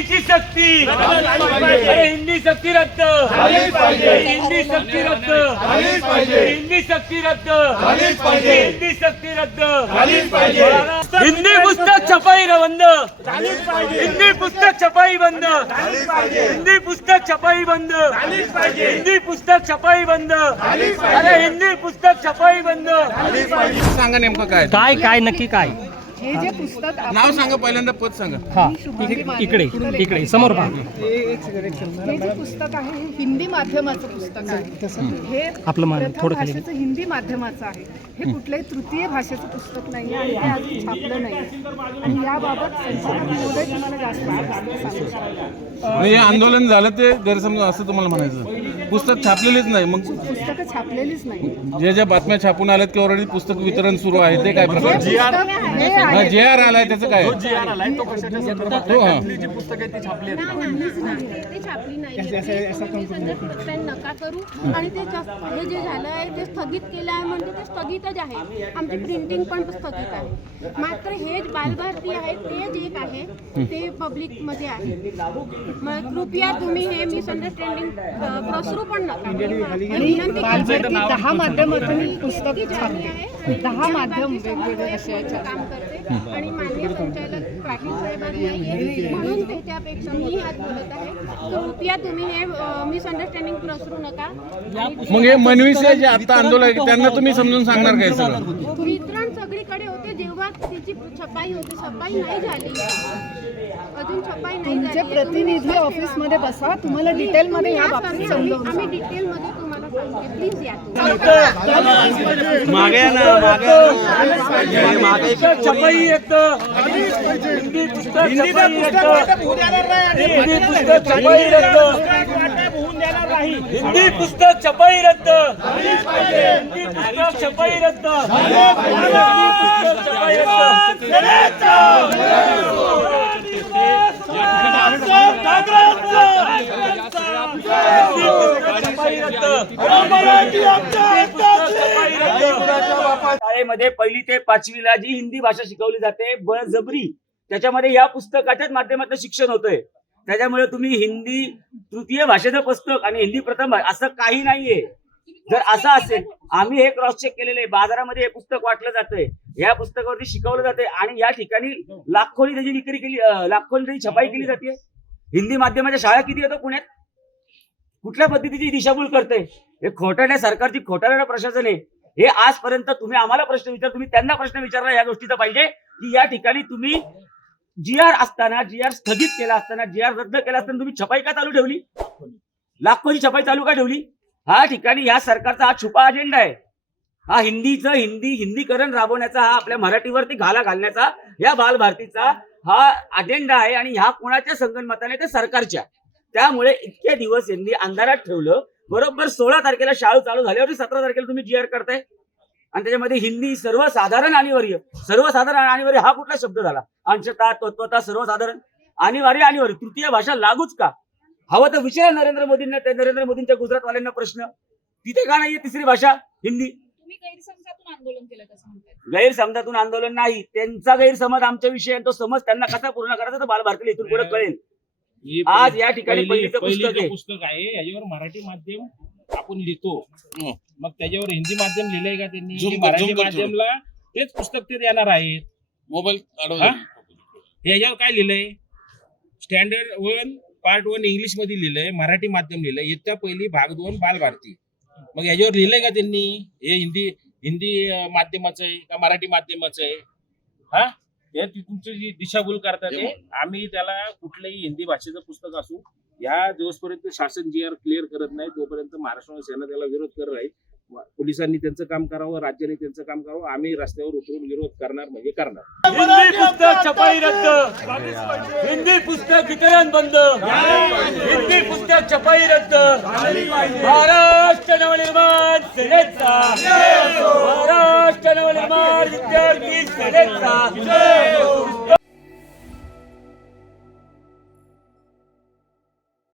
हिंदीची सक्ती, अरे हिंदी सक्ती रद्द, हिंदी सक्ती रद्द, हिंदी सक्ती रद्द, हिंदी सक्ती रद्द, हिंदी पुस्तक छपाई बंद, हिंदी पुस्तक छपाई बंद, हिंदी पुस्तक छपाई बंद, हिंदी पुस्तक छपाई बंद, अरे हिंदी पुस्तक छपाई बंद. सांगा नेमकं काय काय काय नक्की काय हे जे पुस्तक नाव सांगा, पहिल्यांदा पद सांगा. हा इकडे इकडे समोर पहा. हे जे पुस्तक आहे हे हिंदी माध्यमाचं पुस्तक आहे. हे आपलं मान प्रथम थोडं खाली. भाषेचं हिंदी माध्यमाचं आहे. हे कुठल्याही तृतीय भाषेचं पुस्तक नाही आणि ते अजून छापलं नाही. आणि याबाबत संचालक महोदय तुम्हाला जास्त सांगू. हे आंदोलन झालं ते गैरसमज असं तुम्हाला म्हणायचं. पुस्तक छापलेलेच नाही, मग पुस्तकं छापलेलीच नाही. ज्या बातम्या छापून आल्यात की ऑलरेडी पुस्तक वितरण सुरू आहे ते काय प्रकार? जे आर आलाय त्याचं काय? ते छापली नाहीये. तुम्ही सध्या प्रोत्साहन नका करू आणि ते हे जे झालं आहे ते स्थगित केलं आहे म्हणजे ते स्थगितच आहे. आमची प्रिंटिंग पण स्थगित आहे. मात्र हे बालभारती आहे ते जे आहे ते पब्लिक मध्ये आहे. मग कृपया तुम्ही हे मिसअंडरस्टँडिंग प्रसरू पण नका. विनंती बालभारती 10 माध्यमातून पुस्तक छापली आहे. 10 माध्यम वेगवेगळ्या विषयाचं काम करते आणि माननीय संचालक पाटील साहेबांनी नाहीये म्हणून त्याच्यापेक्षा मी आज बोलत आहे. कृपया तुम्ही हे मिसअंडरस्टँडिंग प्रसरू नका. मग हे मनविषय जे आता आंदोलन आहे त्यांना तुम्ही समजून सांगणार काय सगळं? वितरण सगळीकडे होते जेव्हा तिची छपाई होती. छपाई नाही झाली अजून. छपाई नाही तुमचे झाली. प्रतिनिधी ऑफिसमध्ये बसा. तुम्हाला डिटेलमध्ये या बाबतीत समजावून आम्ही डिटेलमध्ये तुम्हाला सांगते. प्लीज या. छपाई येतं, हिंदी पुस्तक छपाई येतं, हिंदी पुस्तक छपाई रद्द, हिंदी पुस्तक छपाई रद्द, हिंदी पुस्तक छपाई रद्द, हिंदी पुस्तक छपाई शाळेमध्ये 1ली ते 5वीला जी हिंदी भाषा शिकवली जाते बळजबरी, त्याच्यामध्ये या पुस्तकाच्याच माध्यमातून शिक्षण होतंय. त्याच्यामुळे तुम्ही हिंदी तृतीय भाषेचं पुस्तक आणि हिंदी प्रथम असं काही नाहीये. जर असं असेल, आम्ही हे क्रॉस चेक केलेलं आहे. बाजारामध्ये हे पुस्तक वाटलं जातंय, या पुस्तकावरती शिकवलं जाते आणि या ठिकाणी लाखोनी त्याची विक्री केली, लाखोनी त्याची छपाई केली जाते. हिंदी माध्यमाच्या शाळा किती येतो पुण्यात? कुठल्या पद्धतीची दिशाभूल करते? हे खोटारड्या सरकारची, खोटारड्या प्रशासन आहे. हे आजपर्यंत तुम्ही आम्हाला प्रश्न विचार, तुम्ही त्यांना प्रश्न विचारला या गोष्टीचा पाहिजे की या ठिकाणी तुम्ही GR असताना, GR स्थगित केला असताना, GR रद्द केला असताना तुम्ही छपाई का चालू ठेवली? लाखोची छपाई चालू का ठेवली? हा ठिकाणी या सरकारचा हा छुपा अजेंडा आहे. हा हिंदीकरण राबवण्याचा, हा आपल्या मराठीवरती घाला घालण्याचा, या बालभारतीचा हा अजेंडा आहे. आणि ह्या कोणाच्या संगनमताने? ते सरकारच्या. त्यामुळे इतके दिवस यांनी अंधारात ठेवलं. बरोबर 16 तारखेला शाळा चालू झाल्यावर 17 तारखेला तुम्ही GR करताय आणि त्याच्यामध्ये हिंदी सर्वसाधारण अनिवार्य. सर्वसाधारण अनिवार्य हा कुठला शब्द झाला? अंशतः, तत्वतः, सर्वसाधारण, अनिवार्य. तृतीय भाषा लागूच का? हवं तर विचार नरेंद्र मोदींच्या गुजरातवाल्यांना प्रश्न, तिथे का नाहीये तिसरी भाषा हिंदी? तुम्ही गैरसमजातून आंदोलन केलं कसं म्हणताय? गैरसमजातून आंदोलन नाही, त्यांचा गैरसमज आमच्या विषयी, तो समज त्यांना कसा पूर्ण करायचा तो बालभारतीला इथून पुढे कळेल. आज या ठिकाणी पहिलीचं पुस्तक आहे, याच्यावर मराठी माध्यम आपण लिहितो. मग त्याच्यावर हिंदी माध्यम लिहिलंय का त्यांनी? मराठी माध्यमला तेच पुस्तक ते देणार आहेत. मोबाईल याच्यावर काय लिहिलंय? स्टँडर्ड 1 पार्ट 1 इंग्लिश मध्ये लिहिलंय, मराठी माध्यम लिहिलंय. इयत्ता 1 भाग 2 बालभारती. मग याच्यावर लिहिलंय का त्यांनी हे हिंदी माध्यमाचं आहे का मराठी माध्यमाचं आहे? हा, हे तुमची जी दिशाभूल करतात ते. आम्ही त्याला कुठलंही हिंदी भाषेचं पुस्तक असू, या दिवसपर्यंत शासन GR क्लिअर करत नाही तोपर्यंत महाराष्ट्र सेना त्याला विरोध करत राहील. पोलिसांनी त्यांचं काम करावं, राज्याने त्यांचं काम करावं. आम्ही रस्त्यावर उतरून विरोध करणार म्हणजे करणार. हिंदी पुस्तक छपाई रद्द, हिंदी पुस्तक वितरण बंद, हिंदी पुस्तक छपाई रद्द. महाराष्ट्र नवनिर्माण सेनेचा, महाराष्ट्र नवनिर्माण विद्यार्थी सेनेचा